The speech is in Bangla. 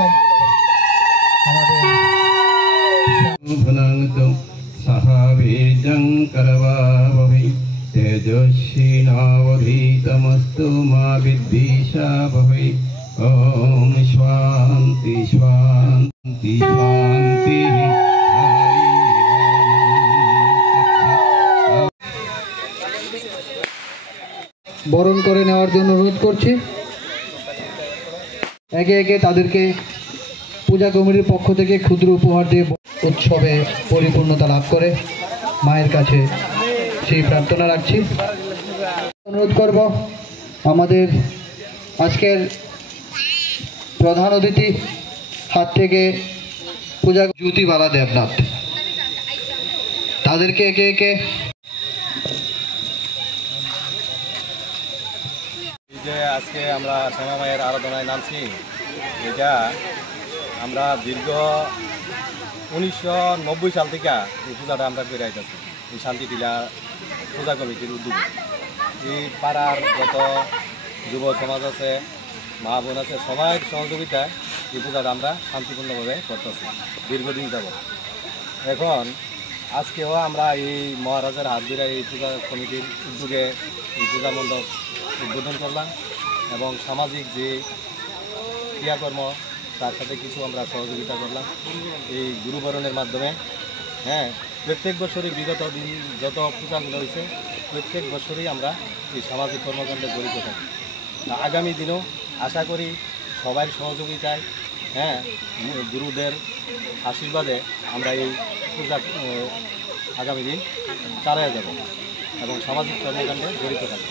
উৎসব আমাদের सहावेजं करवावहै तेजस्विनावधीतमस्तु मा विद्विषावहै। ॐ शान्ति शान्ति शान्ति। বরণ করে নেওয়ার জন্য অনুরোধ করছি। একে একে তাদেরকে পূজা কমিটির পক্ষ থেকে ক্ষুদ্র উপহার দিয়ে উৎসবে পরিপূর্ণতা লাভ করে মায়ের কাছে সেই প্রার্থনা রাখছি। অনুরোধ করব আমাদের আজকের প্রধান অতিথি হাত থেকে পূজা জ্যোতিবালা দেবনাথ, তাদেরকে একে একে যে আজকে আমরা শ্যামা মায়ের আরাধনায় নামছি, এটা আমরা দীর্ঘ 1990 সাল থেকে এই পূজাটা আমরা করে আইতেছি। এই শান্তিটিলা পূজা কমিটির উদ্যোগে এই পাড়ার যত যুব সমাজ আছে, মা বোন আছে, সবার সহযোগিতায় এই পূজাটা আমরা শান্তিপূর্ণভাবে করতেছি দীর্ঘদিন যাবত। এখন আজকেও আমরা এই মহারাজের হাত ধরে এই পূজা কমিটির উদ্যোগে এই পূজা মণ্ডপ উদ্বোধন করলাম এবং সামাজিক যে ক্রিয়াকর্ম তার সাথে কিছু আমরা সহযোগিতা করলাম এই গুরুবরণের মাধ্যমে। হ্যাঁ, প্রত্যেক বছরই বিগত দিন যত পূজাগুলো হয়েছে প্রত্যেক বছরই আমরা এই সামাজিক কর্মকাণ্ডে জড়িত থাকি। আগামী দিনেও আশা করি সবার সহযোগিতায়, হ্যাঁ, গুরুদের আশীর্বাদে আমরা এই পূজা আগামী দিন চালিয়ে যাব এবং সামাজিক কর্মকাণ্ডে জড়িত থাকব।